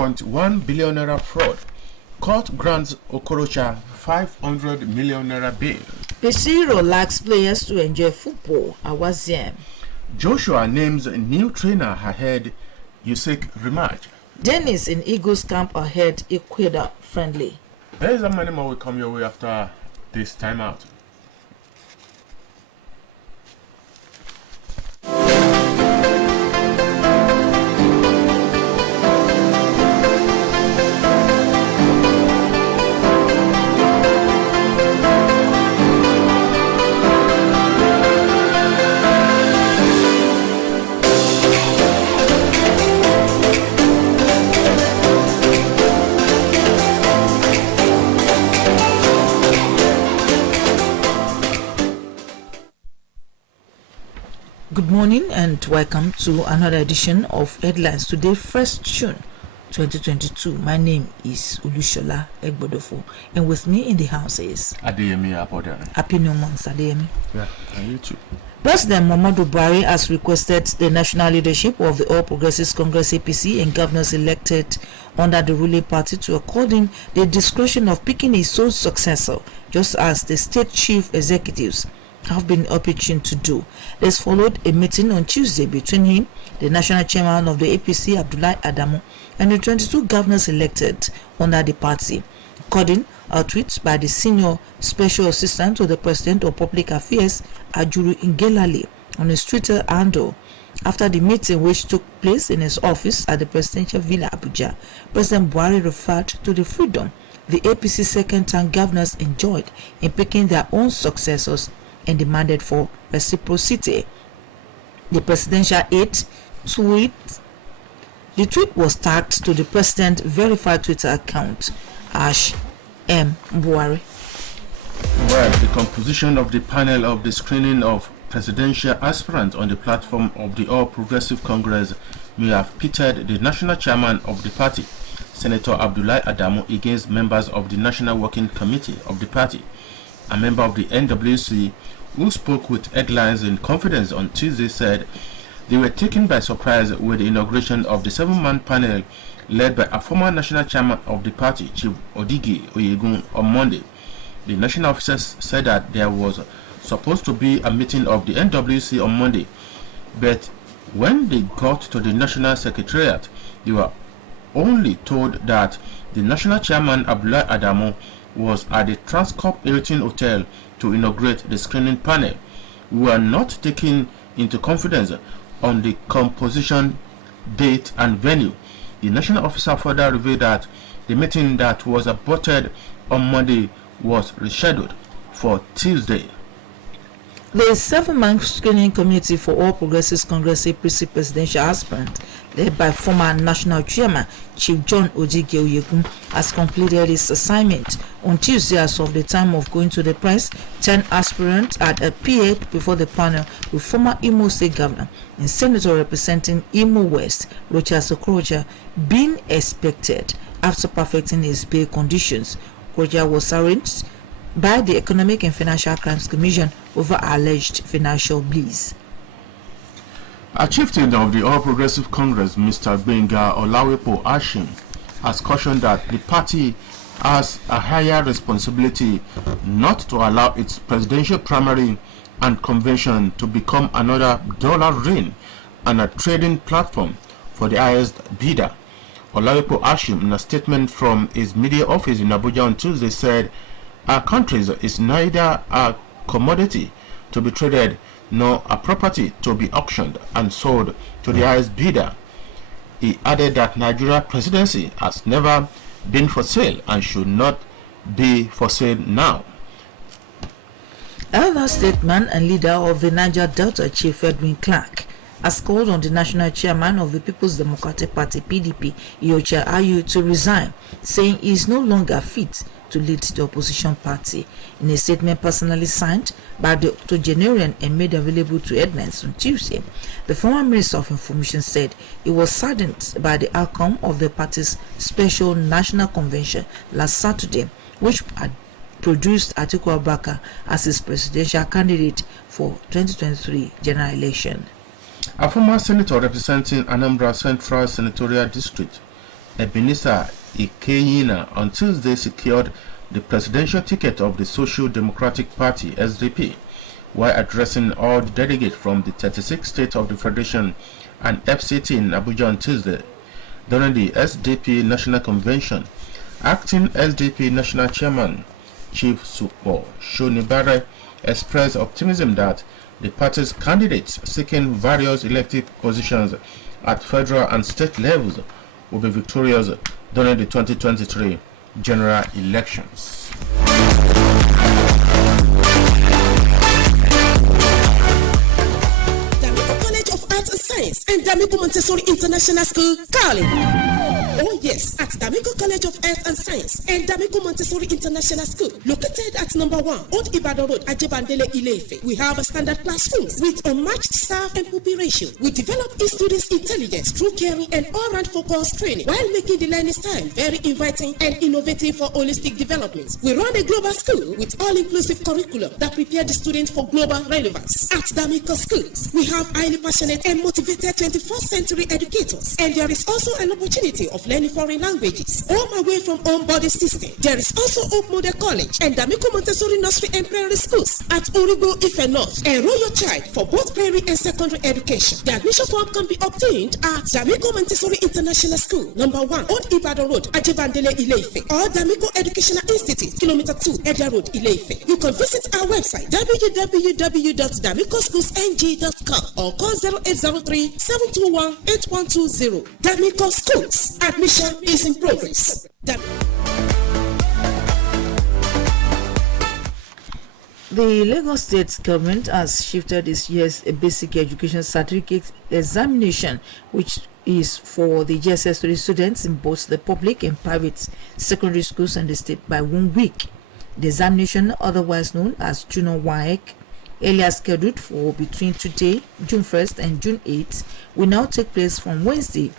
1.1 billion naira fraud. Court grants Okorocha 500 million naira bail. Pesiro lacks players to enjoy football. Awaziem. Joshua names a new trainer ahead Usyk rematch. Dennis in Eagles camp ahead Ecuador friendly. There is a many more will come your way after this timeout. Good morning and welcome to another edition of Headlines today, 1st June 2022. My name is Ulushola Egbodofo, and with me in the house is Adeyemi Apoda. Happy New Month, Adeyemi. Yeah, and you too. President Muhammadu Buhari has requested the national leadership of the All Progressives Congress APC and governors elected under the ruling party to accord him the discretion of picking his sole successor, just as the state chief executives have been opportune to do. This followed a meeting on Tuesday between him, the national chairman of the APC, Abdullahi Adamu, and the 22 governors elected under the party. According a tweet by the senior special assistant to the president of public affairs, Ajuru Ngelale, on his Twitter handle, after the meeting which took place in his office at the presidential villa Abuja, President Buhari referred to the freedom the APC second-term governors enjoyed in picking their own successors and demanded for reciprocity. The presidential aide tweet. The tweet was tagged to the president verified Twitter account #M Buhari. Well, the composition of the panel of the screening of presidential aspirants on the platform of the All Progressive Congress may have pitted the national chairman of the party, Senator Abdullahi Adamu, against members of the National Working Committee of the party. A member of the NWC who spoke with Headlines in confidence on Tuesday said they were taken by surprise with the inauguration of the 7-man panel led by a former national chairman of the party, Chief Odigi Oyegun, on Monday. The national officers said that there was supposed to be a meeting of the NWC on Monday, but when they got to the national secretariat, they were only told that the national chairman, Abdullahi Adamu, was at the Transcorp Hilton Hotel to inaugurate the screening panel. We were not taken into confidence on the composition, date and venue. The national officer further revealed that the meeting that was aborted on Monday was rescheduled for Tuesday. The 7-man screening committee for All Progressives Congress APC presidential aspirant, led by former national chairman Chief John Odigi Oyegun, has completed its assignment. On Tuesday, as of the time of going to the press, 10 aspirants had appeared before the panel, with former Imo State Governor and Senator representing Imo West, Rochas Okorocha, being expected after perfecting his bail conditions. Okorocha was arraigned by the Economic and Financial Crimes Commission over alleged financial bliss. A chieftain of the All Progressive Congress, Mr. Benga Olawepo Ashim, has cautioned that the party has a higher responsibility not to allow its presidential primary and convention to become another dollar reign and a trading platform for the highest bidder. Olawepo Ashim, in a statement from his media office in Abuja on Tuesday, said, "Our country is neither a commodity to be traded nor a property to be auctioned and sold to the highest bidder." He added that Nigeria presidency has never been for sale and should not be for sale now. Elder statesman and leader of the Niger Delta, Chief Edwin Clark, has called on the national chairman of the People's Democratic Party (PDP), Iyorchia Ayu, to resign, saying he is no longer fit to lead the opposition party. In a statement personally signed by the octogenarian and made available to Headlines on Tuesday, the former Minister of Information said he was saddened by the outcome of the party's special national convention last Saturday, which had produced Atiku Abubakar as his presidential candidate for 2023 general election. A former senator representing Anambra Central Senatorial District, Ebenezer Ikeyina on Tuesday secured the presidential ticket of the Social Democratic Party (SDP), while addressing all the delegates from the 36 states of the Federation and FCT in Abuja on Tuesday. During the SDP National Convention, acting SDP National Chairman Chief Supo Shonibare expressed optimism that the party's candidates seeking various elective positions at federal and state levels will be victorious during the 2023 general elections. College of Arts and Science and D'Amico Montessori International School, Cali. Oh yes, at D'Amico College of Arts and Science and D'Amico Montessori International School, located at number 1 Old Ibadan Road, Ajebandele, Ile-Ife. We have a standard classrooms with unmatched staff and pupil ratio. We develop students' intelligence through caring and all-round focused training, while making the learning style very inviting and innovative for holistic development. We run a global school with all-inclusive curriculum that prepare the students for global relevance. At D'Amico Schools, we have highly passionate and motivated 21st century educators, and there is also an opportunity of learning foreign languages. Home away from home body system. There is also Hope Model College and D'Amico Montessori Nursery and Primary Schools at Origo Ife North. Enroll your child for both primary and secondary education. The admission form can be obtained at D'Amico Montessori International School, number 1 Old Ibadan Road, Ajebandele, Ile-Ife, or D'Amico Educational Institute, kilometer 2, Edia Road, Ile-Ife. You can visit our website www.d'amicoschools.ng.com or call 0803 721 8120. D'Amico Schools. Admission is in progress. The Lagos State government has shifted this year's basic education certificate examination, which is for the GSS3 students in both the public and private secondary schools in the state, by 1 week. The examination, otherwise known as Junior WAEC, earlier scheduled for between today, June 1st and June 8th, will now take place from Wednesday,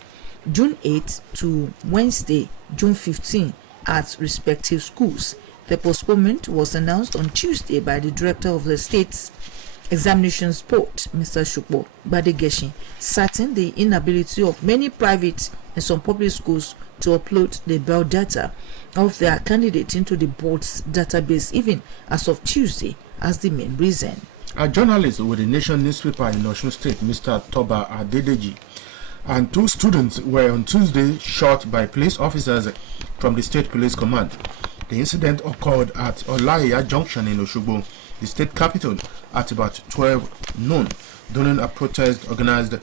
June 8th to Wednesday, June 15th at respective schools. The postponement was announced on Tuesday by the director of the state's examinations board, Mr. Shukbo Badegeshi, citing the inability of many private and some public schools to upload the biodata of their candidates into the board's database even as of Tuesday as the main reason. A journalist with the Nation newspaper in Osun State, Mr. Toba Adedeji, and 2 students were on Tuesday shot by police officers from the State Police Command. The incident occurred at Olaiya Junction in Osogbo, the state capital, at about 12 noon during a protest organized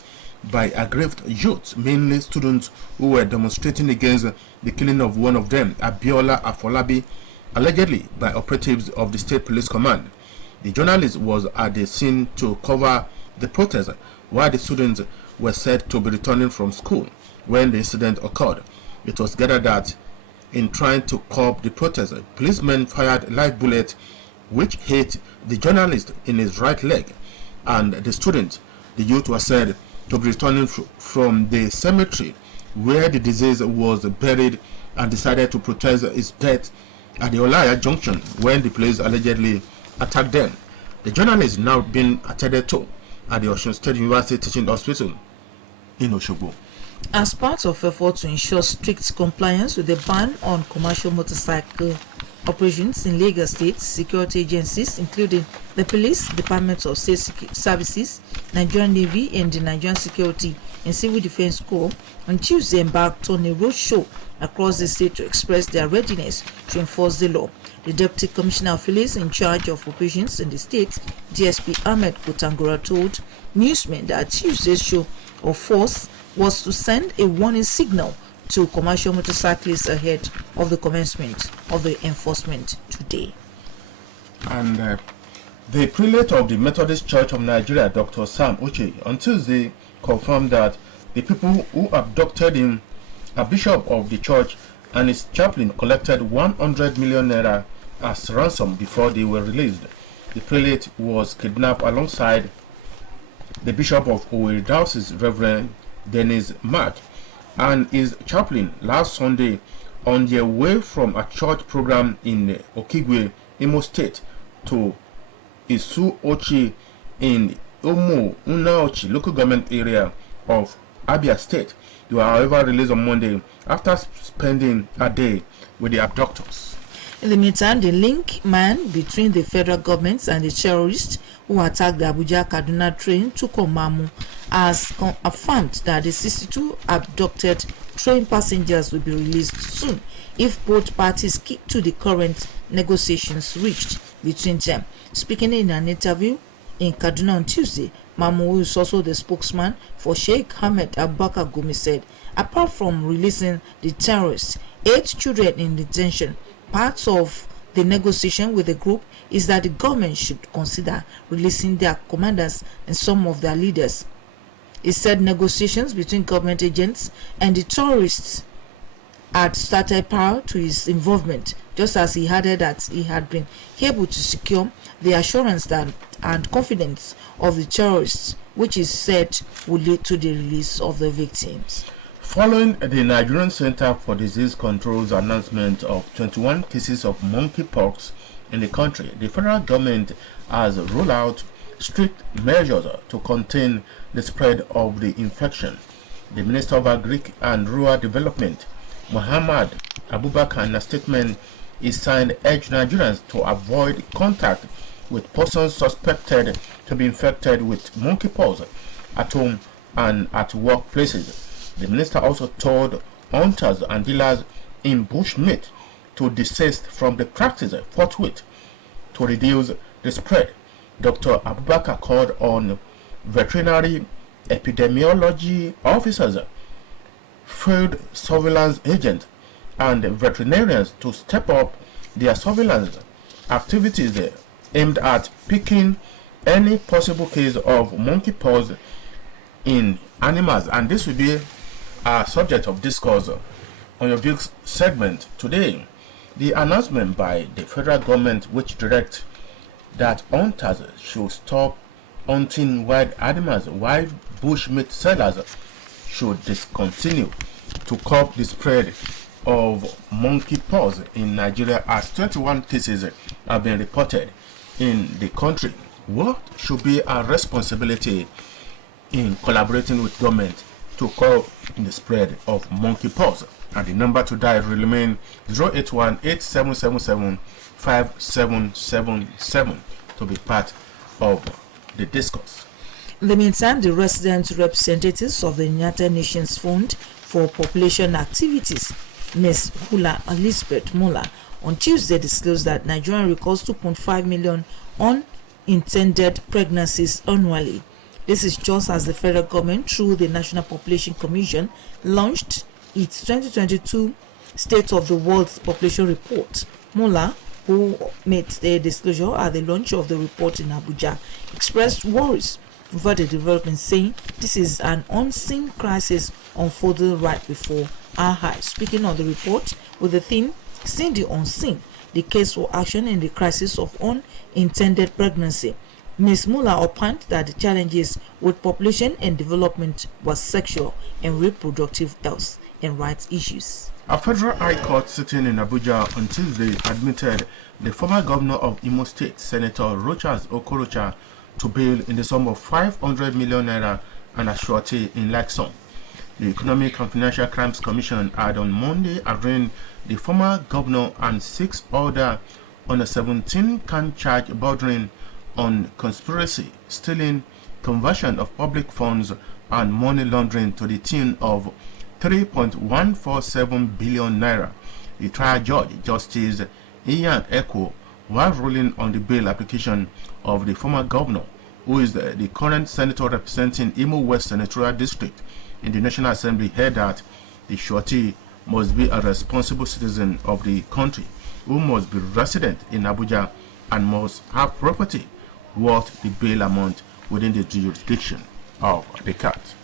by aggrieved youths, mainly students who were demonstrating against the killing of one of them, Abiola Afolabi, allegedly by operatives of the State Police Command. The journalist was at the scene to cover the protest, while the students were said to be returning from school when the incident occurred. It was gathered that in trying to curb the protest, policemen fired live bullets which hit the journalist in his right leg and the student. The youth was said to be returning from the cemetery where the deceased was buried and decided to protest his death at the Olaiya Junction when the police allegedly attacked them. The journalist is now being attended to at the Osun State University Teaching Hospital in Osogbo. As part of effort to ensure strict compliance with the ban on commercial motorcycle operations in Lagos State, security agencies including the Police, Department of State Services, Nigerian Navy and the Nigerian Security and Civil Defense Corps on Tuesday embarked on a roadshow across the state to express their readiness to enforce the law. The Deputy Commissioner of Police in charge of operations in the state, DSP Ahmed Kotangora, told newsmen that Tuesday's show of force was to send a warning signal to commercial motorcyclists ahead of the commencement of the enforcement today. And the prelate of the Methodist Church of Nigeria, Dr. Sam Uche, on Tuesday confirmed that the people who abducted him, a bishop of the church and his chaplain, collected 100 million naira as ransom before they were released. The prelate was kidnapped alongside the Bishop of Owerri Diocese, Reverend Dennis Mark, and his chaplain last Sunday on their way from a church program in Okigwe, Imo State, to Isu Ochi in Omo Unaochi local government area of Abia State. They were, however, released on Monday after spending a day with the abductors. In the meantime, the link man between the federal government and the terrorists who attacked the Abuja-Kaduna train to Komamu has affirmed that the 62 abducted train passengers will be released soon if both parties keep to the current negotiations reached between them. Speaking in an interview in Kaduna on Tuesday, Mamu, who is also the spokesman for Sheikh Ahmed Abubakar Gumi, said, apart from releasing the terrorists, 8 children in detention, part of the negotiation with the group is that the government should consider releasing their commanders and some of their leaders. He said negotiations between government agents and the terrorists had started prior to his involvement, just as he added that he had been able to secure the assurance that and confidence of the terrorists, which is said would lead to the release of the victims. Following the Nigerian Center for Disease Control's announcement of 21 cases of monkeypox in the country, the federal government has rolled out strict measures to contain the spread of the infection. The Minister of Agric and Rural Development, Muhammad Abubakar, in a statement he signed, urged Nigerians to avoid contact with persons suspected to be infected with monkeypox at home and at workplaces. The minister also told hunters and dealers in bushmeat to desist from the practice forthwith to reduce the spread. Dr. Abubakar called on veterinary epidemiology officers, field surveillance agents, and veterinarians to step up their surveillance activities aimed at picking any possible case of monkeypox in animals. And this will be a subject of discourse on your views segment today. The announcement by the federal government, which directs that hunters should stop hunting wild animals while bushmeat sellers should discontinue to curb the spread of monkeypox in Nigeria, as 21 cases have been reported in the country. What should be our responsibility in collaborating with government to curb the spread of monkeypox? And the number to dial will remain 081-8777-5777 to be part of the discourse. In the meantime, the resident representatives of the United Nations Fund for Population Activities, Ms. Hula Elizabeth Muller, on Tuesday disclosed that Nigeria records 2.5 million unintended pregnancies annually. This is just as the federal government, through the National Population Commission, launched its 2022 State of the World's Population Report. Muller, who made the disclosure at the launch of the report in Abuja, expressed worries over the development, saying this is an unseen crisis unfolding right before our eyes. Speaking on the report with the theme "Seeing the Unseen, the Case for Action in the Crisis of Unintended Pregnancy," Ms. Muller opined that the challenges with population and development was sexual and reproductive health and rights issues. A federal high court sitting in Abuja on Tuesday admitted the former governor of Imo State, Senator Rochas Okorocha, to bail in the sum of 500 million naira and a surety in like sum. The Economic and Financial Crimes Commission had on Monday arraigned the former governor and 6 others on a 17-count charge bordering on conspiracy, stealing, conversion of public funds, and money laundering to the tune of 3.147 billion naira. The trial judge, Justice Ian Eko, while ruling on the bail application of the former governor, who is the current senator representing Imo West Senatorial District in the National Assembly, held that the surety must be a responsible citizen of the country, who must be resident in Abuja and must have property worth the bail amount within the jurisdiction of the court.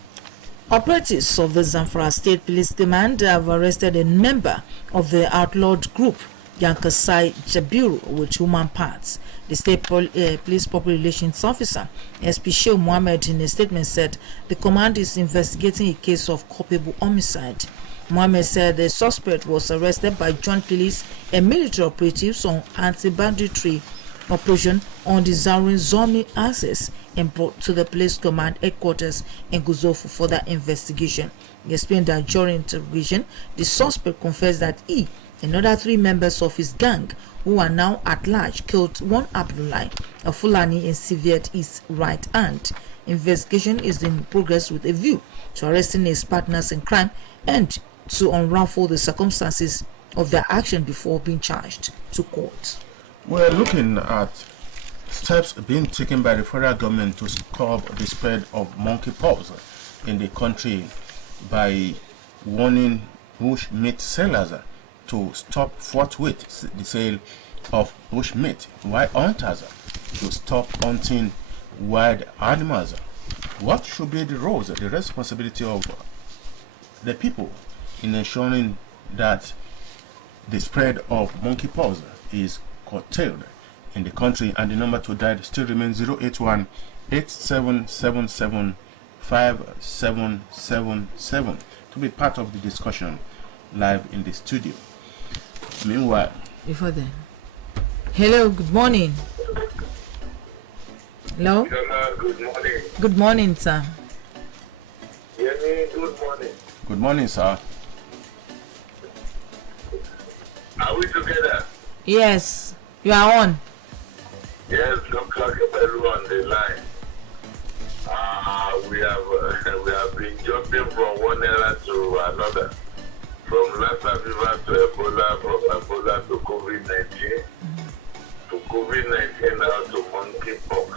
Operatives of the Zamfara State Police Command have arrested a member of the outlawed group Yankasai Jabiru with human parts. The State Police Public Relations Officer, SP Sheikh Mohammed, in a statement said the command is investigating a case of culpable homicide. Mohammed said the suspect was arrested by joint police and military operatives on anti-banditry Operation Undesiring Zombie access and brought to the police command headquarters in Guzo for further investigation. He explained that during interrogation, the suspect confessed that he and other 3 members of his gang, who are now at large, killed one Abdullah, a Fulani, and severed his right hand. Investigation is in progress with a view to arresting his partners in crime and to unravel the circumstances of their action before being charged to court. We're looking at steps being taken by the federal government to curb the spread of monkeypox in the country by warning bush meat sellers to stop forthwith the sale of bush meat, while hunters to stop hunting wild animals. What should be the roles, the responsibility of the people in ensuring that the spread of monkeypox is curtailed in the country? And the number to dial still remains 081 8777 5777 to be part of the discussion live in the studio. Meanwhile, Before then, hello, good morning. Hello, Good morning. good morning, sir. Good morning. good morning, sir. Are we together? Yes, you are on. Yes, Edwin Clark on the line. We have been jumping from one era to another, from Lassa fever to Ebola, from Ebola to COVID-19, to COVID-19 now to monkeypox.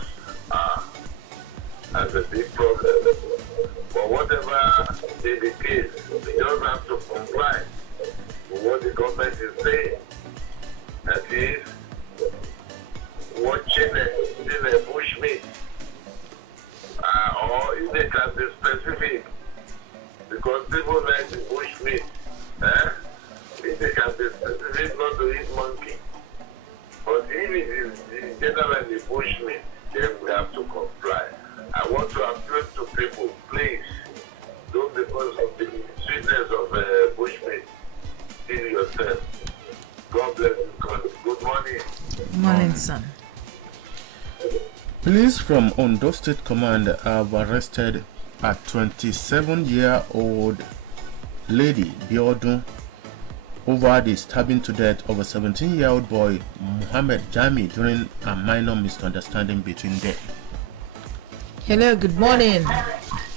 That's a big problem. But whatever be the case, we just have to comply with what the government is saying. That is, watching a bushmeat, or if they can be specific, because people like the bushmeat, if they can be specific not to eat monkey. But if it is generally bushmeat, then we have to comply. I want to appeal to people, please, don't because of the sweetness of bushmeat, kill yourself. God bless you. Good morning. Morning, sir. Police from Ondo State Command have arrested a 27-year-old lady, Biodun, over the stabbing to death of a 17-year-old boy, Muhammad Jami, during a minor misunderstanding between them. Hello, good morning.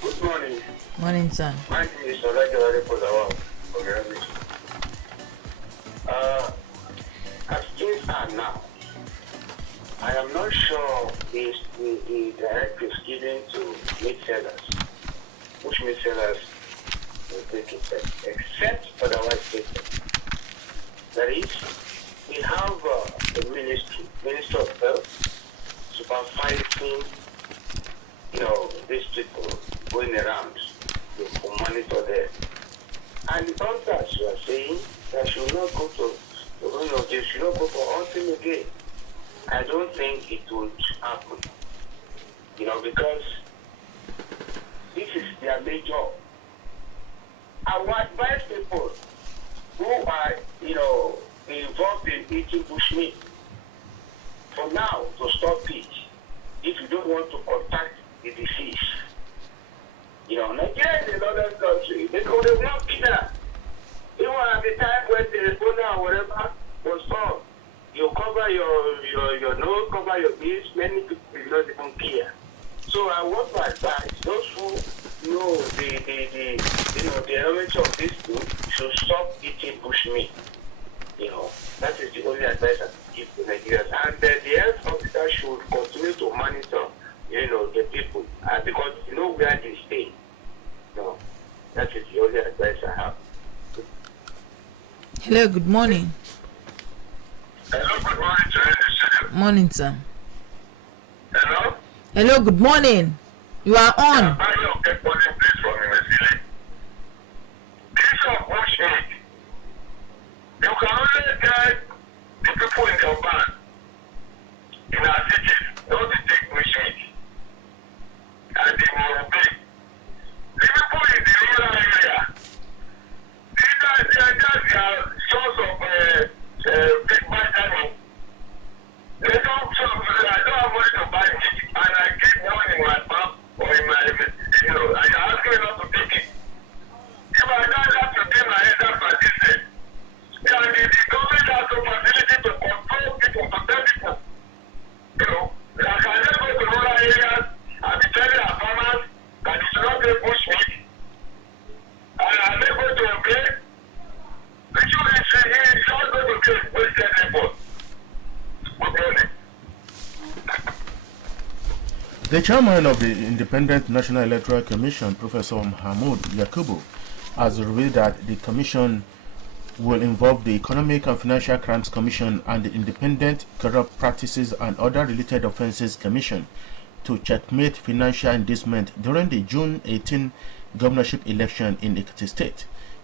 Good morning. Morning, sir. My name is Olajuwon Podawa. As things are now, I am not sure if the directive is given to meat sellers, which meat sellers will take effect, except otherwise stated. That is, we have the Ministry of Health supervising, these people going around to monitor them. And the doctors were saying that should not go to, they should not go for hunting again. I don't think it would happen, because this is their main job. I would advise people who are, involved in eating bushmeat for now to stop it if you don't want to contact the disease. Nigeria is another country. They could have not been there. Even at the time when the Ebola or whatever was found, you cover your nose, cover your ears, many people do not even care. So I want to advise those who know the elements of this food should stop eating bushmeat. That is the only advice I give to Nigerians. And the health officer should continue to monitor, the people, because where they stay. That is the only advice I have. Hello, good morning. Hello, good morning to you. Morning, sir. Hello? Hello, good morning. You are on. You can only get the people in your band in our cities, not to take bushmeat. And they will obey. The people in the rural area, these are their source of big bad money. They don't so The chairman of the Independent National Electoral Commission, Professor Mahmoud Yakubu, has revealed that the commission will involve the Economic and Financial Crimes Commission and the Independent Corrupt Practices and Other Related Offences Commission to checkmate financial inducement during the June 18 governorship election in Ekiti State.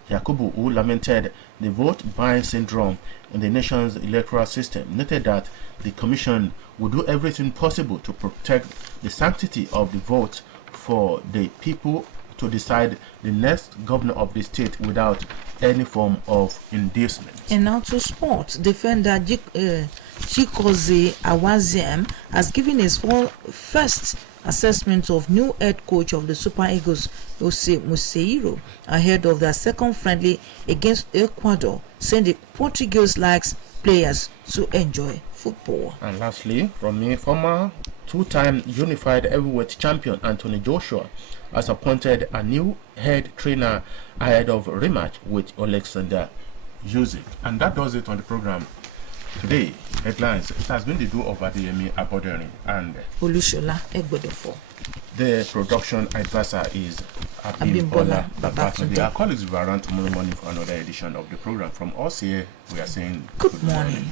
Yakubu, who lamented the vote buying syndrome in the nation's electoral system, noted that the commission will do everything possible to protect the sanctity of the vote for the people to decide the next governor of the state without any form of inducement. And now to sports, defender Chikoze Awaziem has given his first assessment of new head coach of the Super Eagles, Jose Museiro, ahead of their second friendly against Ecuador, saying the Portuguese likes players to enjoy football. And lastly, from me, former two-time unified heavyweight champion Anthony Joshua has appointed a new head trainer ahead of rematch with Alexander Usyk. And that does it on the program today. Headlines. It has been the do of Adeyemi Abodering and Olushola Egbodofo. The production advisor is Abimbola Babatunde. Our colleagues will be around tomorrow morning for another edition of the program. From us here, we are saying good morning.